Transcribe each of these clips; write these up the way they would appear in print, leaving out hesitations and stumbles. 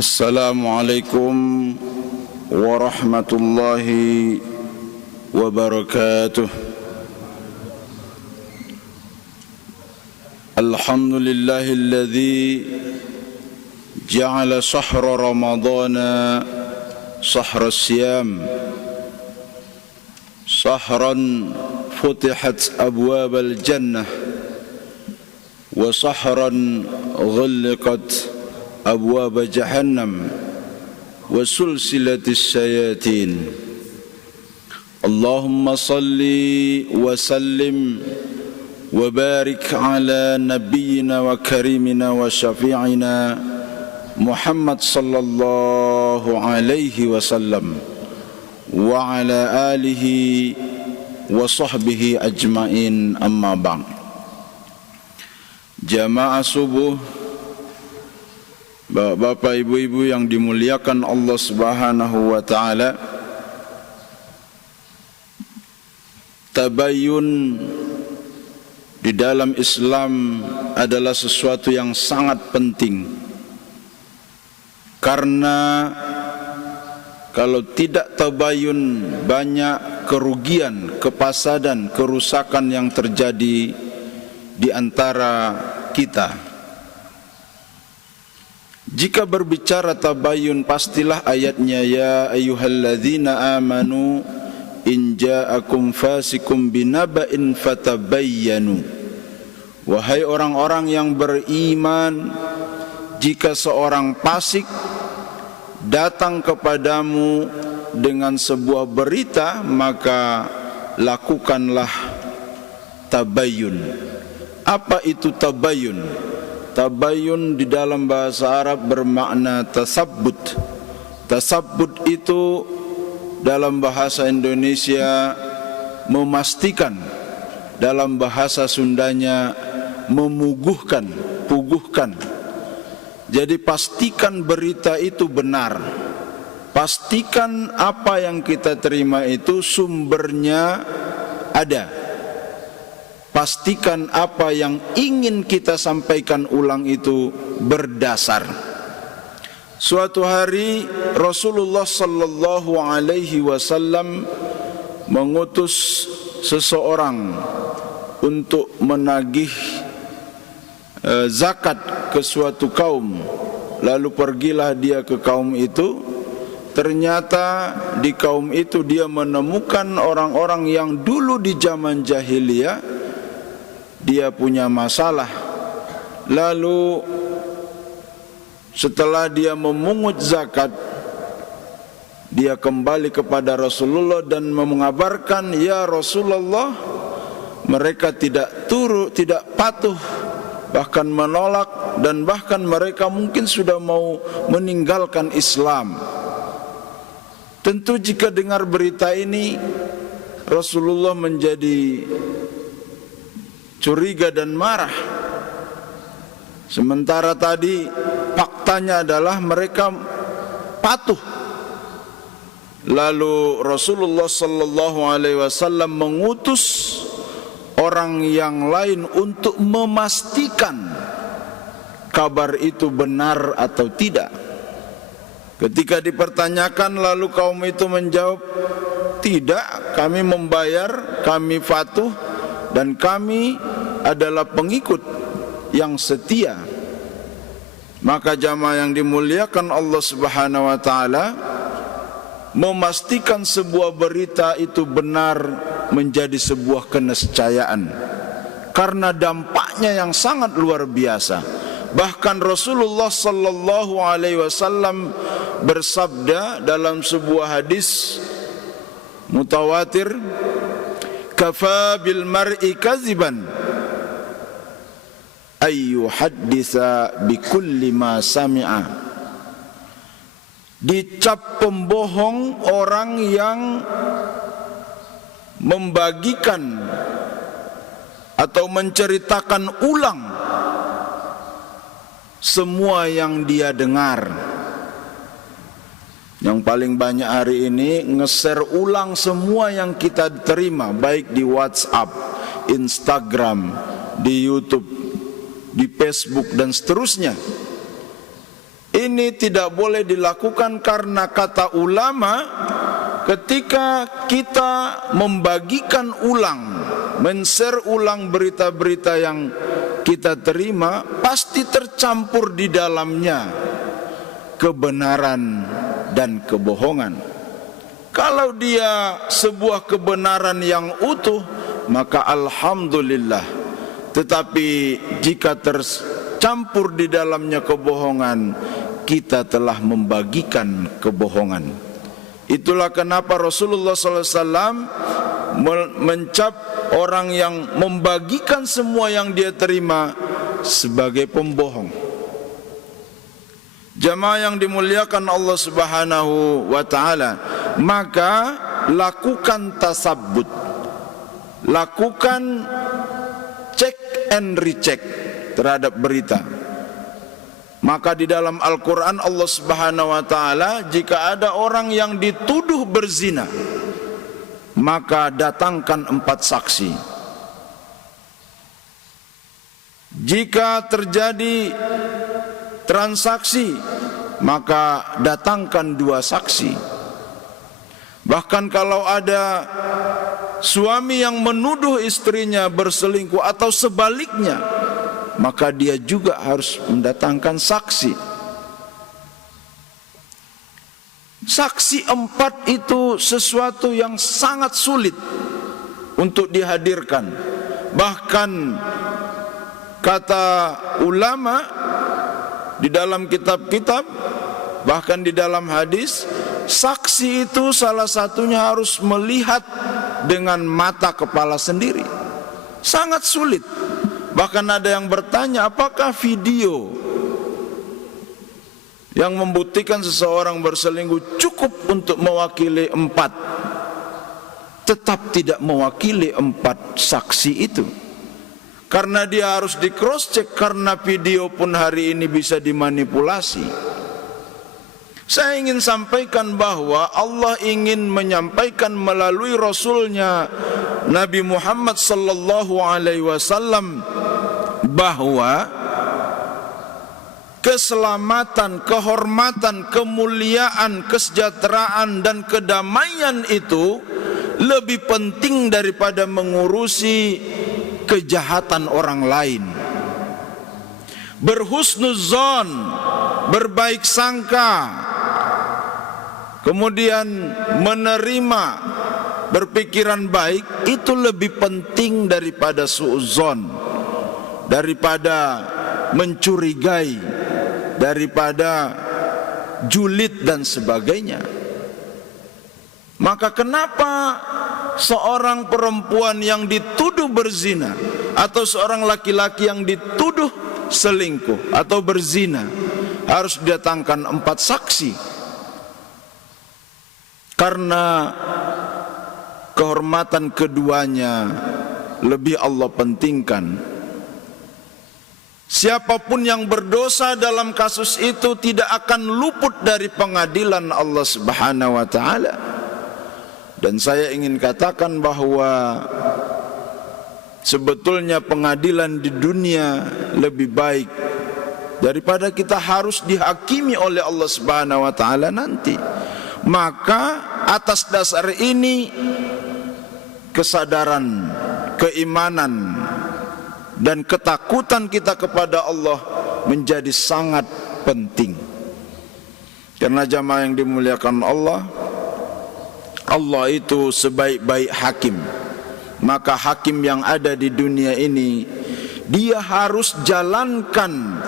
Assalamualaikum warahmatullahi wabarakatuh. Alhamdulillahilladzi ja'ala shahra ramadana shahra siyam shahran futihat abwabal jannah wa shahran ghulqat abwab jahannam wa sulsilatis syayatin. Allahumma salli wa sallim wa barik ala nabiyyina wa karimina wa syafi'ina Muhammad sallallahu alaihi wasallam wa ala alihi wa sahbihi ajmain, amma ba'd. Jamaah subuh, Bapak ibu-ibu yang dimuliakan Allah Subhanahu wa taala, tabayyun di dalam Islam adalah sesuatu yang sangat penting. Karena kalau tidak tabayyun, banyak kerugian, kepasadan, kerusakan yang terjadi di antara kita. Jika berbicara tabayyun, pastilah ayatnya, ya ayyuhalladzina amanu in ja'akum fasikum binaba'in fatabayyanu. Wahai orang-orang yang beriman, jika seorang fasik datang kepadamu dengan sebuah berita, maka lakukanlah tabayyun. Apa itu tabayyun? Tabayyun di dalam bahasa Arab bermakna tasabbut. Tasabbut itu dalam bahasa Indonesia memastikan, dalam bahasa Sundanya memuguhkan, puguhkan. Jadi pastikan berita itu benar. Pastikan apa yang kita terima itu sumbernya ada. Pastikan apa yang ingin kita sampaikan ulang itu berdasar. Suatu hari Rasulullah sallallahu alaihi wasallam mengutus seseorang untuk menagih zakat ke suatu kaum. Lalu pergilah dia ke kaum itu. Ternyata di kaum itu dia menemukan orang-orang yang dulu di zaman jahiliyah dia punya masalah. Lalu setelah dia memungut zakat, dia kembali kepada Rasulullah dan mengabarkan, ya Rasulullah, mereka tidak patuh, bahkan menolak, dan bahkan mereka mungkin sudah mau meninggalkan Islam. Tentu jika dengar berita ini, Rasulullah menjadi curiga dan marah. Sementara tadi faktanya adalah mereka patuh. Lalu Rasulullah sallallahu alaihi wasallam mengutus orang yang lain untuk memastikan kabar itu benar atau tidak. Ketika dipertanyakan, lalu kaum itu menjawab, tidak, kami membayar, kami patuh, dan kami adalah pengikut yang setia. Maka jamaah yang dimuliakan Allah Subhanahu wa taala, memastikan sebuah berita itu benar menjadi sebuah keniscayaan, karena dampaknya yang sangat luar biasa. Bahkan Rasulullah sallallahu alaihi wasallam bersabda dalam sebuah hadis mutawatir, kafa bil mar'i kaziban ayu haddisa bikulli ma sami'a. Dicap pembohong orang yang membagikan atau menceritakan ulang semua yang dia dengar. Yang paling banyak hari ini nge-share ulang semua yang kita terima, baik di WhatsApp, Instagram, di YouTube, di Facebook dan seterusnya. Ini tidak boleh dilakukan karena kata ulama, ketika kita membagikan ulang, men-share ulang berita-berita yang kita terima, pasti tercampur di dalamnya kebenaran dan kebohongan. Kalau dia sebuah kebenaran yang utuh, maka alhamdulillah. Tetapi jika tercampur di dalamnya kebohongan, kita telah membagikan kebohongan. Itulah kenapa Rasulullah SAW mencap orang yang membagikan semua yang dia terima sebagai pembohong. Jamaah yang dimuliakan Allah Subhanahu wa ta'ala, maka lakukan tasabbut, lakukan check and recheck terhadap berita. Maka di dalam Al-Quran Allah Subhanahu wa ta'ala, jika ada orang yang dituduh berzina, maka datangkan 4 saksi. Jika terjadi transaksi, maka datangkan 2 saksi. Bahkan kalau ada suami yang menuduh istrinya berselingkuh atau sebaliknya, maka dia juga harus mendatangkan saksi. Saksi 4 itu sesuatu yang sangat sulit untuk dihadirkan. Bahkan kata ulama di dalam kitab-kitab, bahkan di dalam hadis, saksi itu salah satunya harus melihat dengan mata kepala sendiri. Sangat sulit. Bahkan ada yang bertanya, apakah video yang membuktikan seseorang berselingkuh cukup untuk mewakili 4? Tetap tidak mewakili 4 saksi itu, karena dia harus di cross check, karena video pun hari ini bisa dimanipulasi. Saya ingin sampaikan bahwa Allah ingin menyampaikan melalui Rasulnya Nabi Muhammad sallallahu alaihi wasallam bahwa keselamatan, kehormatan, kemuliaan, kesejahteraan dan kedamaian itu lebih penting daripada mengurusi kejahatan orang lain. Berhusnuzon, berbaik sangka, kemudian menerima, berpikiran baik, itu lebih penting daripada suudzon, daripada mencurigai, daripada julid dan sebagainya. Maka kenapa seorang perempuan yang dituduh berzina atau seorang laki-laki yang dituduh selingkuh atau berzina harus didatangkan 4 saksi? Karena kehormatan keduanya lebih Allah pentingkan. Siapapun yang berdosa dalam kasus itu tidak akan luput dari pengadilan Allah Subhanahu wa ta'ala. Dan saya ingin katakan bahwa sebetulnya pengadilan di dunia lebih baik daripada kita harus dihakimi oleh Allah Subhanahu wa ta'ala nanti. Maka atas dasar ini, kesadaran, keimanan dan ketakutan kita kepada Allah menjadi sangat penting. Karena jamaah yang dimuliakan Allah, Allah itu sebaik-baik hakim. Maka hakim yang ada di dunia ini, dia harus jalankan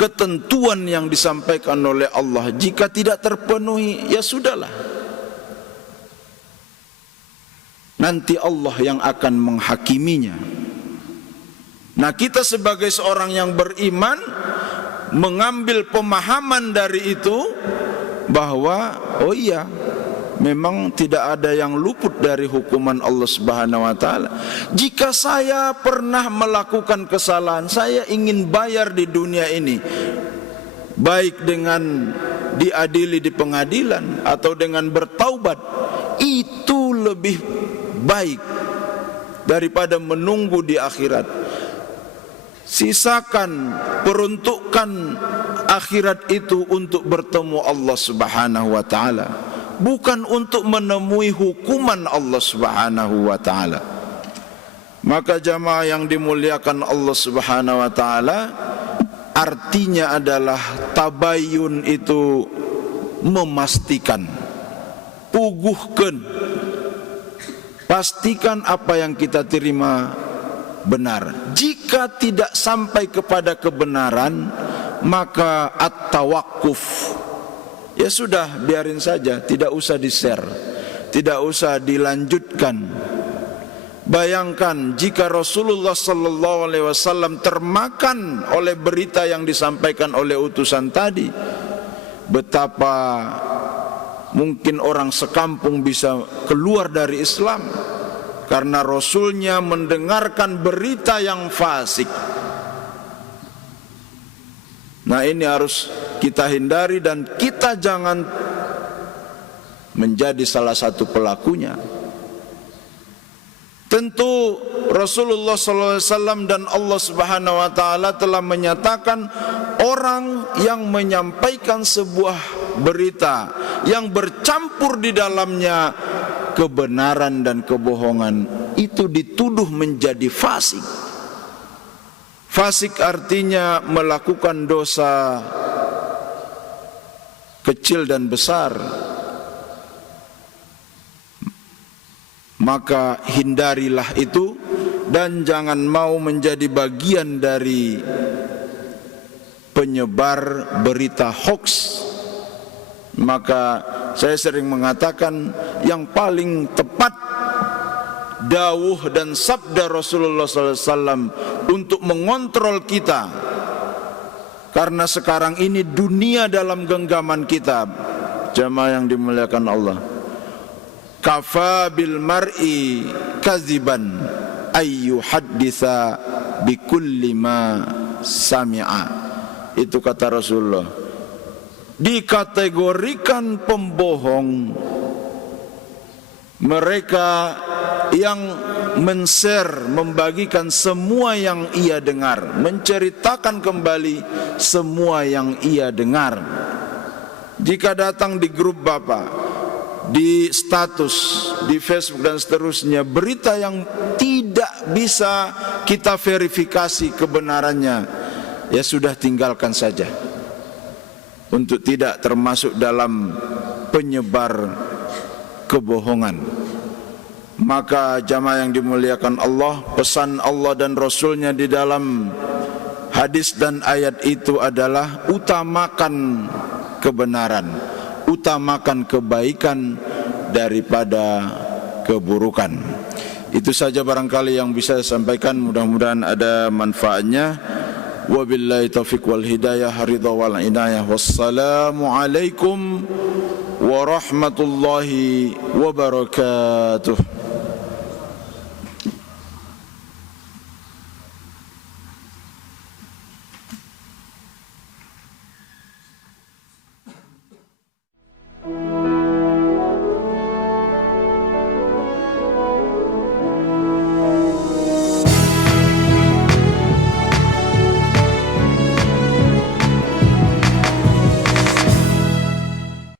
ketentuan yang disampaikan oleh Allah. Jika tidak terpenuhi, ya sudahlah, nanti Allah yang akan menghakiminya. Nah, kita sebagai seorang yang beriman mengambil pemahaman dari itu bahwa oh iya, memang tidak ada yang luput dari hukuman Allah Subhanahu wa ta'ala. Jika saya pernah melakukan kesalahan, saya ingin bayar di dunia ini, baik dengan diadili di pengadilan atau dengan bertaubat, itu lebih baik daripada menunggu di akhirat. Sisakan, peruntukkan akhirat itu untuk bertemu Allah Subhanahu wa taala, bukan untuk menemui hukuman Allah Subhanahu wa taala. Maka jamaah yang dimuliakan Allah Subhanahu wa taala, artinya adalah tabayun itu memastikan, puguhkan, pastikan apa yang kita terima benar. Jika tidak sampai kepada kebenaran, maka at-tawakkuf, ya sudah, biarin saja, tidak usah di-share, tidak usah dilanjutkan. Bayangkan jika Rasulullah sallallahu alaihi wasallam termakan oleh berita yang disampaikan oleh utusan tadi, betapa mungkin orang sekampung bisa keluar dari Islam karena Rasulnya mendengarkan berita yang fasik. Nah, ini harus kita hindari dan kita jangan menjadi salah satu pelakunya. Tentu Rasulullah SAW dan Allah Subhanahu wa taala telah menyatakan orang yang menyampaikan sebuah berita yang bercampur di dalamnya kebenaran dan kebohongan itu dituduh menjadi fasik. Fasik artinya melakukan dosa kecil dan besar. Maka hindarilah itu dan jangan mau menjadi bagian dari penyebar berita hoax. Maka saya sering mengatakan yang paling tepat dawuh dan sabda Rasulullah SAW untuk mengontrol kita, karena sekarang ini dunia dalam genggaman kita. Jamaah yang dimuliakan Allah, kafa bil mar'i kaziban ayyu hadditha bikulli ma sami'a. Itu kata Rasulullah. Dikategorikan pembohong mereka yang men-share, membagikan semua yang ia dengar, menceritakan kembali semua yang ia dengar. Jika datang di grup Bapak, di status, di Facebook dan seterusnya, berita yang tidak bisa kita verifikasi kebenarannya, ya sudah, tinggalkan saja untuk tidak termasuk dalam penyebar kebohongan. Maka jamaah yang dimuliakan Allah, pesan Allah dan Rasulnya di dalam hadis dan ayat itu adalah utamakan kebenaran, utamakan kebaikan daripada keburukan. Itu saja barangkali yang bisa saya sampaikan, mudah-mudahan ada manfaatnya. Wabillahi taufiq wal hidayah, ridha wal inayah. Wassalamu alaikum warahmatullahi wabarakatuh.